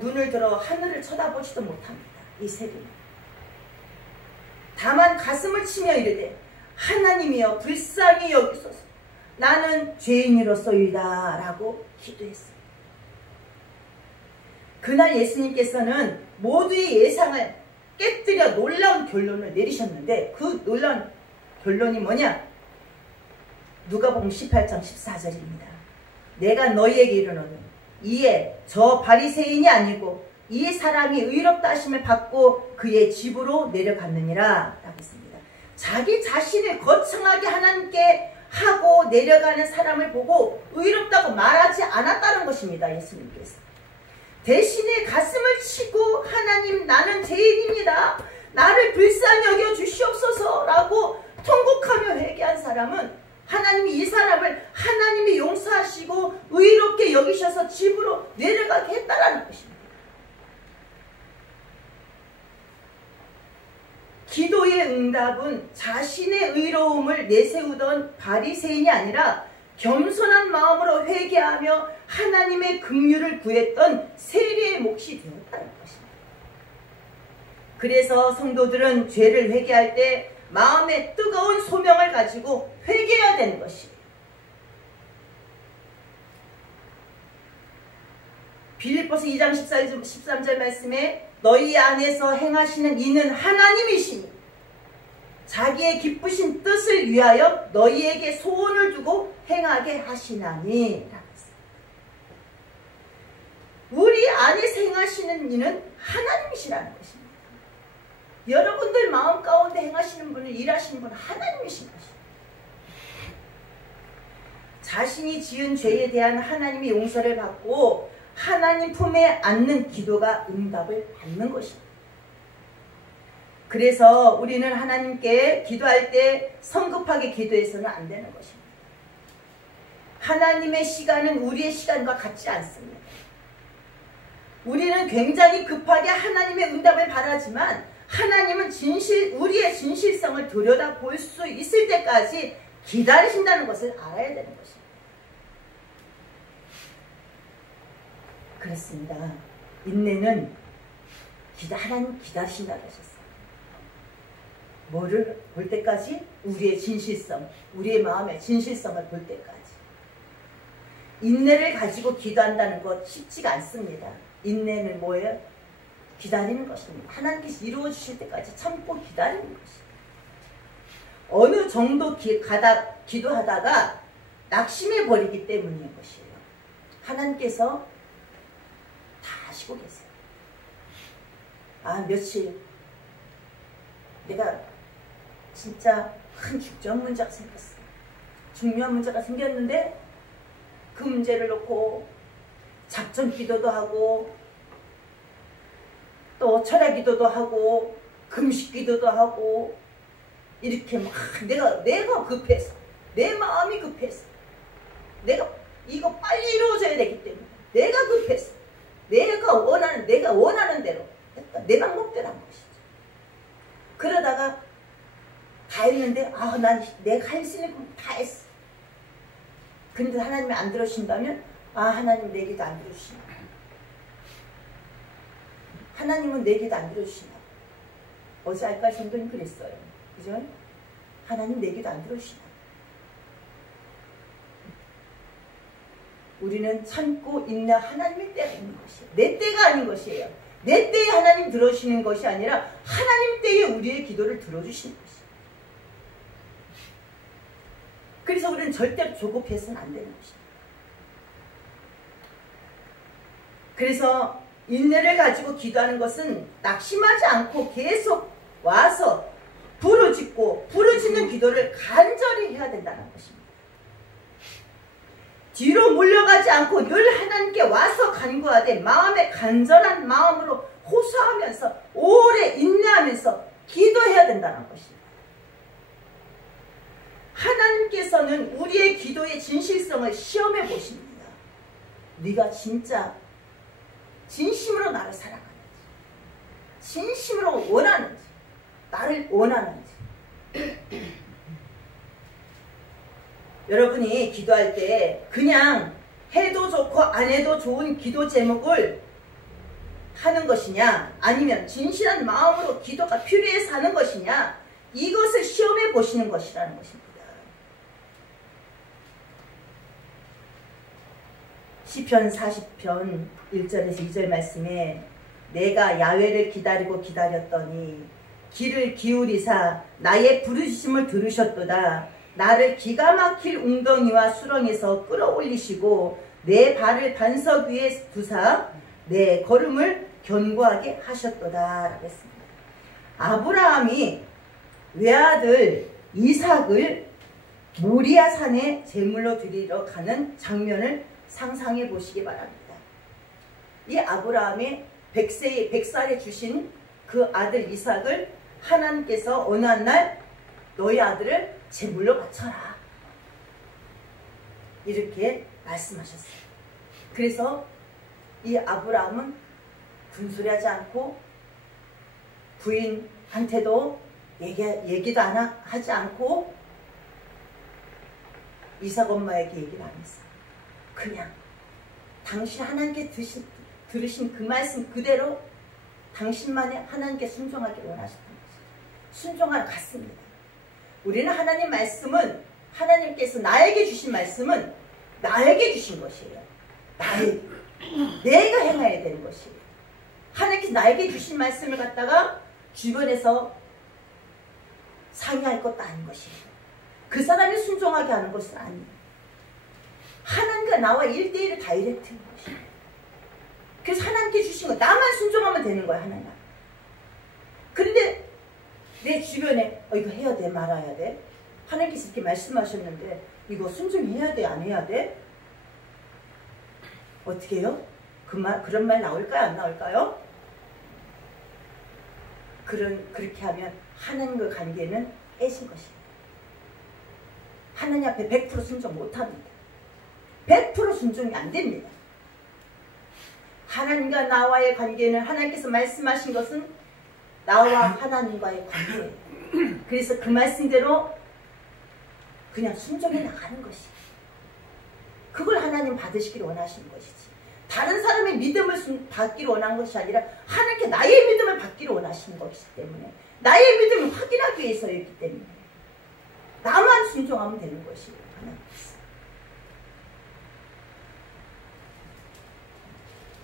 눈을 들어 하늘을 쳐다보지도 못합니다. 이 세리는. 다만 가슴을 치며 이르되 하나님이여 불쌍히 여기소서 나는 죄인으로서이다 라고 기도했습니다. 그날 예수님께서는 모두의 예상을 깨뜨려 놀라운 결론을 내리셨는데 그 놀라운 결론이 뭐냐? 누가복음 18장 14절입니다. 내가 너희에게 이르노니 이에 저 바리새인이 아니고 이 사람이 의롭다 하심을 받고 그의 집으로 내려갔느니라 라고 했습니다. 자기 자신을 거창하게 하나님께 하고 내려가는 사람을 보고 의롭다고 말하지 않았다는 것입니다. 예수님께서. 대신에 가슴을 치고 하나님 나는 죄인입니다. 나를 불쌍히 여겨 주시옵소서 라고 통곡하며 회개한 사람은 하나님이 이 사람을 하나님이 용서하시고 의롭게 여기셔서 집으로 내려가게 했다라는 것입니다. 기도의 응답은 자신의 의로움을 내세우던 바리새인이 아니라 겸손한 마음으로 회개하며 하나님의 긍휼을 구했던 세리의 몫이 되었다는 것입니다. 그래서 성도들은 죄를 회개할 때 마음에 뜨거운 소명을 가지고 회개해야 되는 것입니다. 빌립보서 2장 13절 말씀에 너희 안에서 행하시는 이는 하나님이시니 자기의 기쁘신 뜻을 위하여 너희에게 소원을 두고 행하게 하시나니 라고 했습니다. 우리 안에서 행하시는 이는 하나님이시라는 것입니다. 여러분들 마음 가운데 행하시는 분은 일하시는 분은 하나님이신 것입니다. 자신이 지은 죄에 대한 하나님의 용서를 받고 하나님 품에 안는 기도가 응답을 받는 것입니다. 그래서 우리는 하나님께 기도할 때 성급하게 기도해서는 안 되는 것입니다. 하나님의 시간은 우리의 시간과 같지 않습니다. 우리는 굉장히 급하게 하나님의 응답을 바라지만 하나님은 우리의 진실성을 들여다볼 수 있을 때까지 기다리신다는 것을 알아야 되는 것입니다. 그렇습니다. 인내는 하나님 기다리신다고 하셨어요. 뭐를 볼 때까지? 우리의 진실성, 우리의 마음의 진실성을 볼 때까지. 인내를 가지고 기도한다는 것 쉽지가 않습니다. 인내는 뭐예요? 기다리는 것입니다. 하나님께서 이루어 주실 때까지 참고 기다리는 것입니다. 어느 정도 기도하다가 낙심해 버리기 때문인 것이에요. 하나님께서 다 아시고 계세요. 며칠 내가 진짜 큰 중요한 문제가 생겼어. 중요한 문제가 생겼는데 그 문제를 놓고 작전 기도도 하고 또 철야 기도도 하고 금식 기도도 하고 이렇게 막 내가 급해서 내 마음이 급해서 내가 이거 빨리 이루어져야 되기 때문에 내가 급해서 내가 원하는 대로 내 방법대로 한 것이죠. 그러다가 다 했는데 난 내가 할 수 있는 건 다 했어. 근데 하나님이 안 들어주신다면 하나님 내 기도 안 들어주시나. 하나님은 내 기도 안 들어주시나. 어제 알까 정도는 그랬어요. 그죠? 하나님 내 기도 안 들어주시나. 우리는 참고 있는 하나님의 때가 있는 것이에요. 내 때가 아닌 것이에요. 내 때에 하나님 들어주시는 것이 아니라 하나님 때에 우리의 기도를 들어주시는 것이에요. 그래서 우리는 절대로 조급해서는 안 되는 것입니다. 그래서 인내를 가지고 기도하는 것은 낙심하지 않고 계속 와서 부르짖는 기도를 간절히 해야 된다는 것입니다. 뒤로 물러가지 않고 늘 하나님께 와서 간구하되 마음에 간절한 마음으로 호소하면서 오래 인내하면서 기도해야 된다는 것입니다. 하나님께서는 우리의 기도의 진실성을 시험해 보십니다. 네가 진짜 진심으로 나를 사랑하는지, 진심으로 원하는지, 나를 원하는지. 여러분이 기도할 때 그냥 해도 좋고 안 해도 좋은 기도 제목을 하는 것이냐, 아니면 진실한 마음으로 기도가 필요해서 하는 것이냐, 이것을 시험해 보시는 것이라는 것입니다. 시편 40편 1절에서 2절 말씀에 내가 야훼를 기다리고 기다렸더니 귀를 기울이사 나의 부르짖음을 들으셨도다. 나를 기가 막힐 웅덩이와 수렁에서 끌어올리시고 내 발을 반석 위에 두사 내 걸음을 견고하게 하셨도다 라고 했습니다. 아브라함이 외아들 이삭을 모리아 산에 제물로 드리러 가는 장면을 상상해 보시기 바랍니다. 이 아브라함이 100살에 주신 그 아들 이삭을 하나님께서 어느 한 날 너희 아들을 제물로 바쳐라 이렇게 말씀하셨어요. 그래서 이 아브라함은 군소리하지 않고 부인한테도 얘기도 하지 않고 이삭 엄마에게 얘기를 안 했어요. 그냥 당신 하나님께 들으신 그 말씀 그대로 당신만이 하나님께 순종하기를 원하셨던 것이죠. 순종하러 갔습니다. 우리는 하나님 말씀은 하나님께서 나에게 주신 말씀은 나에게 주신 것이에요. 내가 행해야 되는 것이에요. 하나님께서 나에게 주신 말씀을 갖다가 주변에서 상의할 것도 아닌 것이에요. 그 사람이 순종하게 하는 것은 아니에요. 하나님과 나와 1대1의 다이렉트인 것이에요. 그래서 하나님께 주신 거 나만 순종하면 되는 거야. 하나님. 그런데 내 주변에 이거 해야 돼 말아야 돼? 하나님께서 이렇게 말씀하셨는데 이거 순종해야 돼 안 해야 돼? 어떻게 해요? 그런 말 나올까요 안 나올까요? 그렇게 하면 하나님과 관계는 깨진 것이에요. 하나님 앞에 100% 순종 못합니다. 100% 순종이 안 됩니다. 하나님과 나와의 관계는 하나님께서 말씀하신 것은 나와 하나님과의 관계예요. 그래서 그 말씀대로 그냥 순종해 나가는 것이에요. 그걸 하나님 받으시기를 원하시는 것이지. 다른 사람의 믿음을 받기를 원하는 것이 아니라 하나님께 나의 믿음을 받기를 원하시는 것이기 때문에 나의 믿음을 확인하기 위해서였기 때문에 나만 순종하면 되는 것이에요. 하나님께서.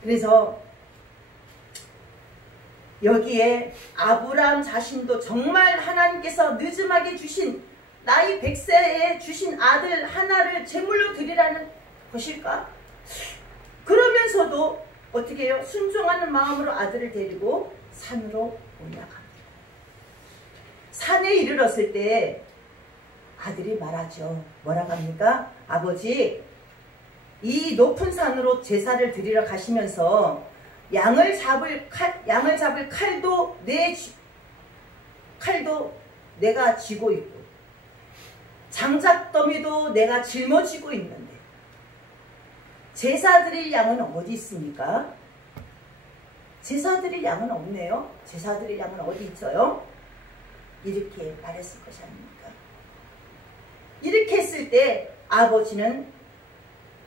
그래서 여기에 아브라함 자신도 정말 하나님께서 늦음하게 주신 나이 100세에 주신 아들 하나를 제물로 드리라는 것일까? 그러면서도 어떻게 해요? 순종하는 마음으로 아들을 데리고 산으로 올라갑니다. 산에 이르렀을 때 아들이 말하죠. 뭐라고 합니까? 아버지, 이 높은 산으로 제사를 드리러 가시면서 양을 잡을 칼도 내가 쥐고 있고 장작더미도 내가 짊어지고 있는데 제사 드릴 양은 어디 있습니까? 제사 드릴 양은 없네요. 제사 드릴 양은 어디 있어요? 이렇게 말했을 것이 아닙니까? 이렇게 했을 때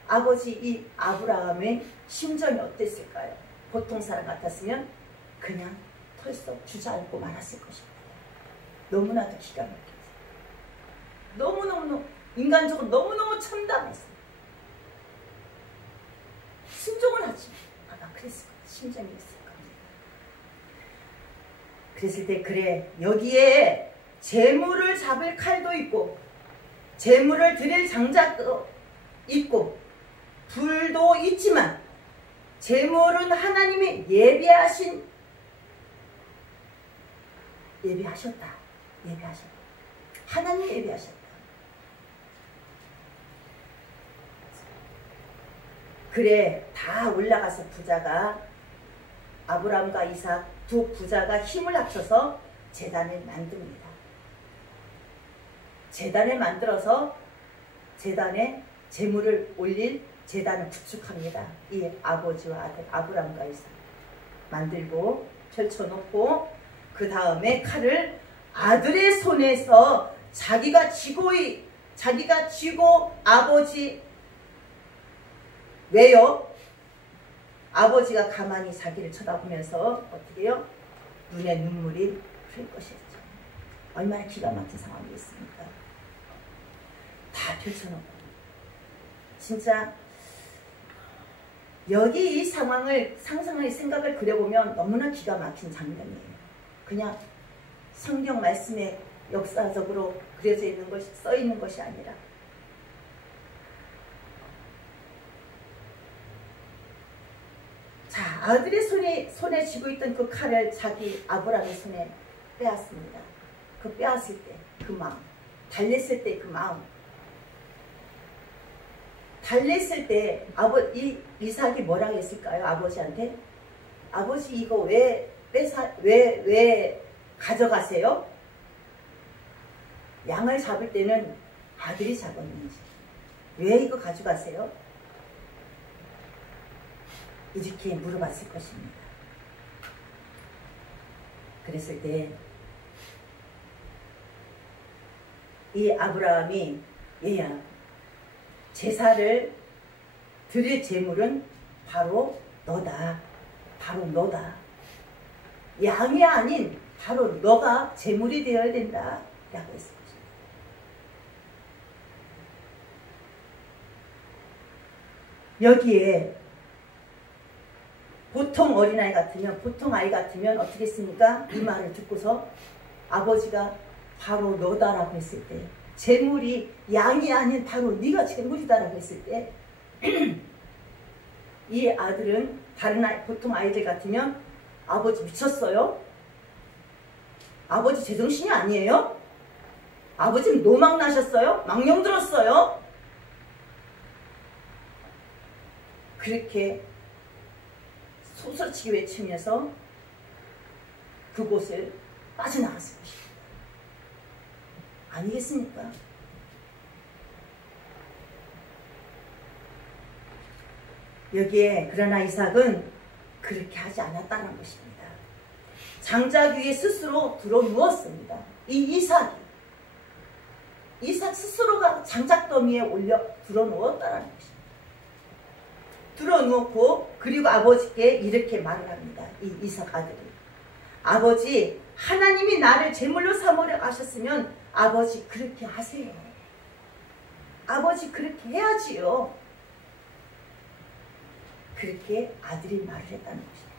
아버지 이 아브라함의 심정이 어땠을까요? 보통 사람 같았으면 그냥 털썩 주저앉고 말았을 것입니다. 너무나도 기가 막혀서 너무너무 인간적으로 너무너무 참담했어요. 순종을 하지 아마 그랬을 거예요. 심정이 있을 겁니다. 그랬을 때 그래 여기에 재물을 잡을 칼도 있고 재물을 드릴 장작도 있고 불도 있지만 재물은 하나님이 예배하셨다. 하나님 예배하셨다. 그래 다 올라가서 부자가 아브라함과 이삭 두 부자가 힘을 합쳐서 제단을 만듭니다. 제단을 만들어서 제단에 제물을 올릴 제단을 구축합니다. 이 아버지와 아들 아브라함과 이삭 만들고 펼쳐놓고 그 다음에 칼을 아들의 손에서 자기가 쥐고 아버지 왜요? 아버지가 가만히 자기를 쳐다보면서 어떻게 해요? 눈에 눈물이 흐를 것이었죠. 얼마나 기가 막힌 상황이었습니까? 다 펼쳐놓고 진짜 여기 이 상황을 상상할 생각을 그려보면 너무나 기가 막힌 장면이에요. 그냥 성경 말씀에 역사적으로 그려져 있는 것이 써 있는 것이 아니라 자, 아들의 손에 쥐고 있던 그 칼을 자기 아브라함의 손에 빼앗습니다. 그 빼앗을 때 그 마음, 달랬을 때 그 마음, 달랬을 때 이삭이 뭐라고 했을까요? 아버지한테 아버지 이거 왜 가져가세요? 양을 잡을 때는 아들이 잡았는지 왜 이거 가져가세요? 이렇게 물어봤을 것입니다. 그랬을 때 이 아브라함이 얘야 제사를 드릴 제물은 바로 너다. 바로 너다. 양이 아닌 바로 너가 제물이 되어야 된다. 라고 했을 것입니다. 여기에 보통 어린아이 같으면 보통 아이 같으면 어떻게 했습니까? 이 말을 듣고서 아버지가 바로 너다라고 했을 때 제물이 양이 아닌 바로 네가 제물이다라고 했을 때 이 아들은 다른 보통 아이들 같으면 아버지 미쳤어요? 아버지 제정신이 아니에요? 아버지는 노망 나셨어요? 망령 들었어요? 그렇게 소설치게 외치면서 그곳을 빠져나갔을 것입니다. 아니겠습니까? 여기에 그러나 이삭은 그렇게 하지 않았다는 것입니다. 장작 위에 스스로 들어 누웠습니다. 이삭 스스로가 장작 더미에 올려 들어 누웠다는 것입니다. 들어 누웠고 그리고 아버지께 이렇게 말을 합니다. 이 이삭 아들이 아버지 하나님이 나를 제물로 삼으려 하셨으면 아버지 그렇게 하세요. 아버지 그렇게 해야지요. 그렇게 아들이 말을 했다는 것입니다.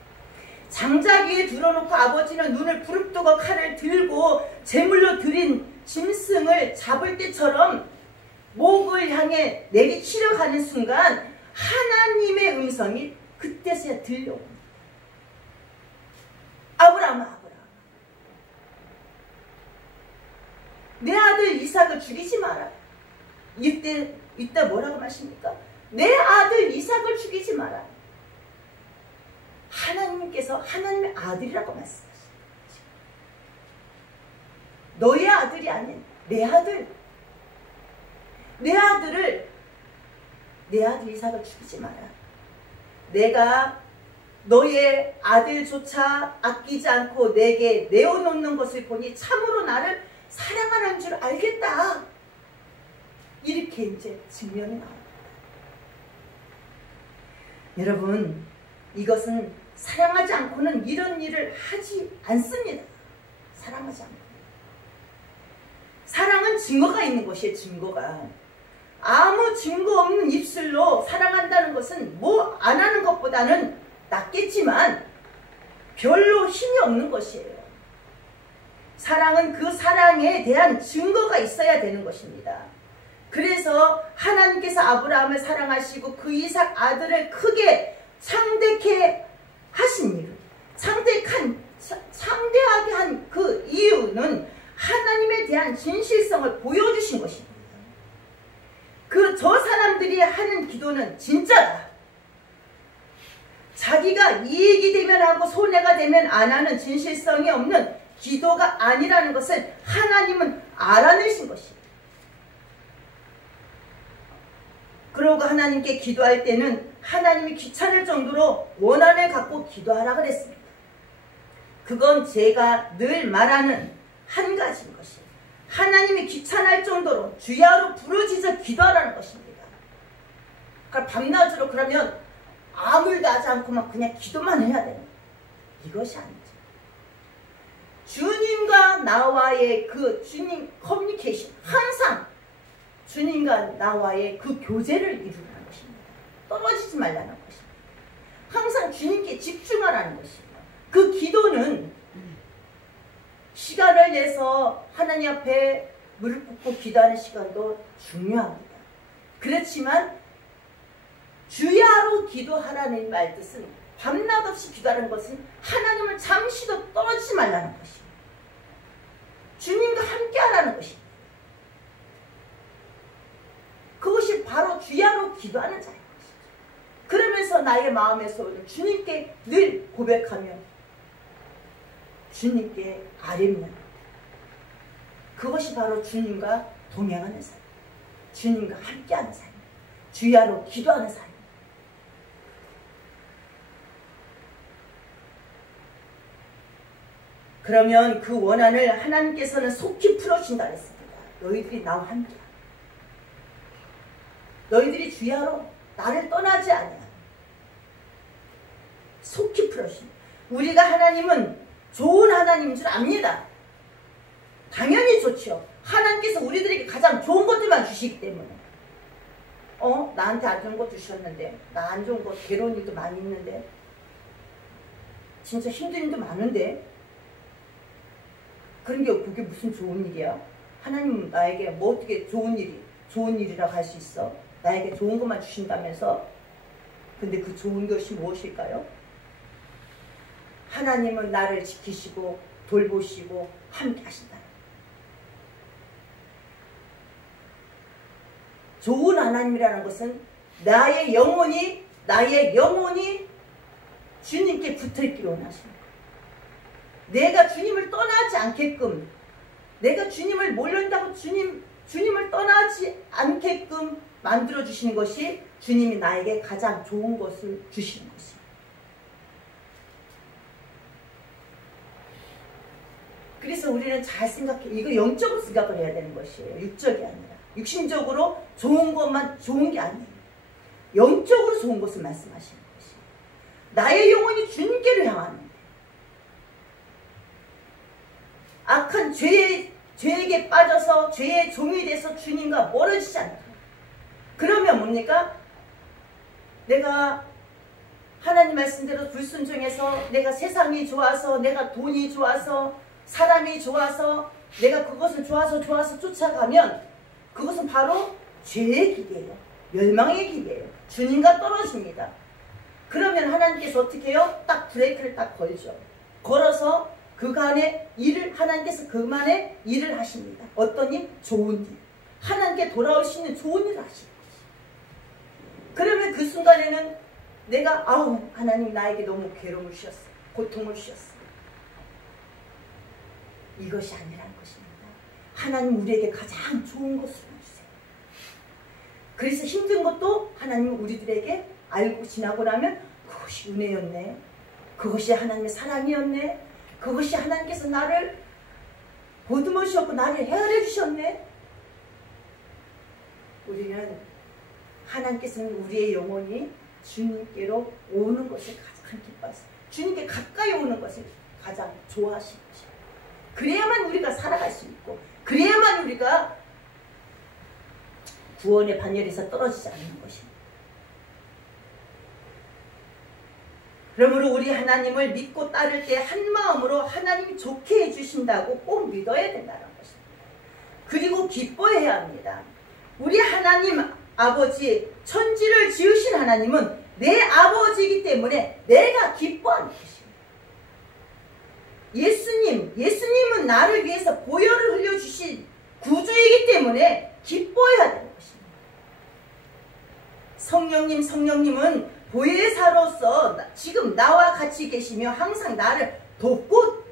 장작 위에 들어놓고 아버지는 눈을 부릅뜨고 칼을 들고 제물로 드린 짐승을 잡을 때처럼 목을 향해 내리치려 가는 순간 하나님의 음성이 그때서야 들려옵니다. 아브라함아 내 아들 이삭을 죽이지 마라. 이때 뭐라고 하십니까? 내 아들 이삭을 죽이지 마라. 하나님께서 하나님의 아들이라고 말씀하십니다. 너의 아들이 아닌 내 아들. 내 아들 이삭을 죽이지 마라. 내가 너의 아들조차 아끼지 않고 내게 내어놓는 것을 보니 참으로 나를 사랑하는 줄 알겠다. 이렇게 이제 증명이 나옵니다. 여러분, 이것은 사랑하지 않고는 이런 일을 하지 않습니다. 사랑하지 않고. 사랑은 증거가 있는 것이에요. 증거가. 아무 증거 없는 입술로 사랑한다는 것은 뭐 안 하는 것보다는 낫겠지만 별로 힘이 없는 것이에요. 사랑은 그 사랑에 대한 증거가 있어야 되는 것입니다. 그래서 하나님께서 아브라함을 사랑하시고 그 이삭 아들을 크게 창대케 하신 이유, 창대하게 한 그 이유는 하나님에 대한 진실성을 보여주신 것입니다. 저 사람들이 하는 기도는 진짜다. 자기가 이익이 되면 하고 손해가 되면 안 하는 진실성이 없는 기도가 아니라는 것을 하나님은 알아내신 것입니다. 그러고 하나님께 기도할 때는 하나님이 귀찮을 정도로 원한을 갖고 기도하라 그랬습니다. 그건 제가 늘 말하는 한 가지인 것입니다. 하나님이 귀찮을 정도로 주야로 부르짖어 기도하라는 것입니다. 그러니까 밤낮으로 그러면 아무 일도 하지 않고만 그냥 기도만 해야 되는 거예요. 이것이 아니죠. 주님과 나와의 그 주님 커뮤니케이션, 항상 주님과 나와의 그 교제를 이루라는 것입니다. 떨어지지 말라는 것입니다. 항상 주님께 집중하라는 것입니다. 그 기도는 시간을 내서 하나님 앞에 무릎 꿇고 기도하는 시간도 중요합니다. 그렇지만 주야로 기도하라는 말 뜻은 밤낮 없이 기도하는 것은 하나님을 잠시도 떨어지지 말라는 것입니다. 주님과 함께 하라는 것입니다. 그것이 바로 주야로 기도하는 자인 것이죠. 그러면서 나의 마음에서 주님께 늘 고백하며 주님께 아뢰면 그것이 바로 주님과 동행하는 삶, 주님과 함께하는 삶, 주야로 기도하는 삶. 그러면 그 원한을 하나님께서는 속히 풀어준다 했습니다. 너희들이 나와 함께, 너희들이 주야로 나를 떠나지 않아. 속히 풀어준다. 우리가 하나님은 좋은 하나님인 줄 압니다. 당연히 좋죠. 하나님께서 우리들에게 가장 좋은 것들만 주시기 때문에. 나한테 안 좋은 거 주셨는데, 나 안 좋은 거, 괴로운 일도 많이 있는데, 진짜 힘든 일도 많은데, 그런 게 그게 무슨 좋은 일이야? 하나님은 나에게 뭐 어떻게 좋은 일이라고 할 수 있어? 나에게 좋은 것만 주신다면서? 근데 그 좋은 것이 무엇일까요? 하나님은 나를 지키시고 돌보시고 함께 하신다. 좋은 하나님이라는 것은 나의 영혼이 주님께 붙어있기를 원하십니다. 내가 주님을 떠나지 않게끔, 내가 주님을 모른다고 주님을 떠나지 않게끔 만들어주시는 것이 주님이 나에게 가장 좋은 것을 주시는 것입니다. 그래서 우리는 잘 생각해. 이거 영적으로 생각을 해야 되는 것이에요. 육적이 아니라. 육신적으로 좋은 것만 좋은 게 아니에요. 영적으로 좋은 것을 말씀하시는 것이에요. 나의 영혼이 주님께로 향하는데 악한 죄에게 빠져서 죄의 종이 돼서 주님과 멀어지지 않다. 그러면 뭡니까? 내가 하나님 말씀대로 불순종해서 내가 세상이 좋아서 내가 돈이 좋아서 사람이 좋아서 내가 그것을 좋아서 쫓아가면 그것은 바로 죄의 길이에요. 멸망의 길이에요. 주님과 떨어집니다. 그러면 하나님께서 어떻게 해요? 딱 브레이크를 딱 걸죠. 걸어서 그간의 일을 하나님께서 그만의 일을 하십니다. 어떤 일? 좋은 일. 하나님께 돌아올 수 있는 좋은 일을 하시는 거지. 그러면 그 순간에는 내가 하나님 나에게 너무 괴로움을 주셨어. 고통을 주셨어. 이것이 아니라는 것입니다. 하나님 우리에게 가장 좋은 것을 주세요. 그래서 힘든 것도 하나님은 우리들에게 알고 지나고 나면 그것이 은혜였네. 그것이 하나님의 사랑이었네. 그것이 하나님께서 나를 보듬어 주셨고 나를 헤아려 주셨네. 우리는 하나님께서는 우리의 영혼이 주님께로 오는 것을 가장 기뻐하세요. 주님께 가까이 오는 것을 가장 좋아하시는 것입니다. 그래야만 우리가 살아갈 수 있고 그래야만 우리가 구원의 반열에서 떨어지지 않는 것입니다. 그러므로 우리 하나님을 믿고 따를 때 한마음으로 하나님이 좋게 해주신다고 꼭 믿어야 된다는 것입니다. 그리고 기뻐해야 합니다. 우리 하나님 아버지, 천지를 지으신 하나님은 내 아버지이기 때문에 내가 기뻐하는 것입니다. 예수님은 나를 위해서 보혈을 흘려주신 구주이기 때문에 기뻐해야 되는 것입니다. 성령님은 보혜사로서 지금 나와 같이 계시며 항상 나를 돕고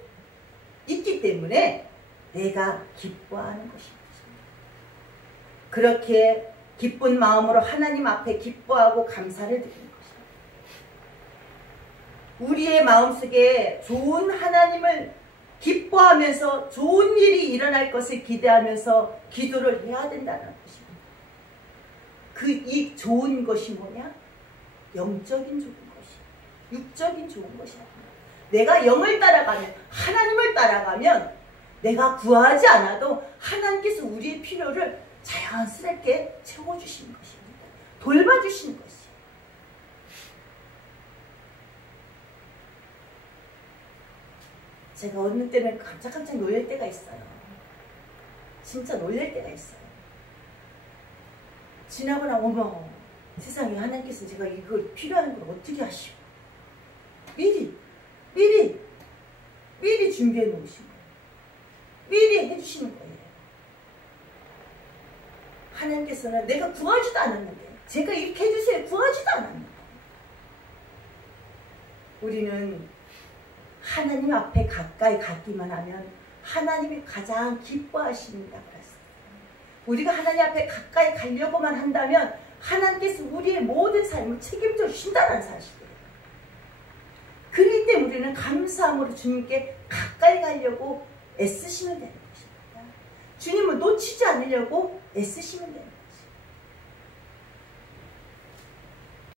있기 때문에 내가 기뻐하는 것입니다. 그렇게 기쁜 마음으로 하나님 앞에 기뻐하고 감사를 드리는 것입니다. 우리의 마음속에 좋은 하나님을 기뻐하면서 좋은 일이 일어날 것을 기대하면서 기도를 해야 된다는 것입니다. 이 좋은 것이 뭐냐? 영적인 좋은 것이, 육적인 좋은 것이 아니야. 내가 영을 따라가면, 하나님을 따라가면 내가 구하지 않아도 하나님께서 우리의 필요를 자연스럽게 채워주시는 것입니다. 돌봐주시는 것이에요. 제가 어느 때는 깜짝깜짝 놀랄 때가 있어요. 진짜 놀랄 때가 있어요. 지나고 나면 어머, 세상에 하나님께서 제가 이걸 필요한 걸 어떻게 하시고 미리 준비해 놓으신 거예요. 미리 해주시는 거예요. 하나님께서는 내가 구하지도 않았는데, 제가 이렇게 해주세요 구하지도 않았는데, 우리는 하나님 앞에 가까이 가기만 하면 하나님이 가장 기뻐하십니다. 우리가 하나님 앞에 가까이 가려고만 한다면 하나님께서 우리의 모든 삶을 책임져 주신다는 사실이에요. 그렇기 때문에 우리는 감사함으로 주님께 가까이 가려고 애쓰시면 되는 것입니다. 주님을 놓치지 않으려고 애쓰시면 되는 것입니다.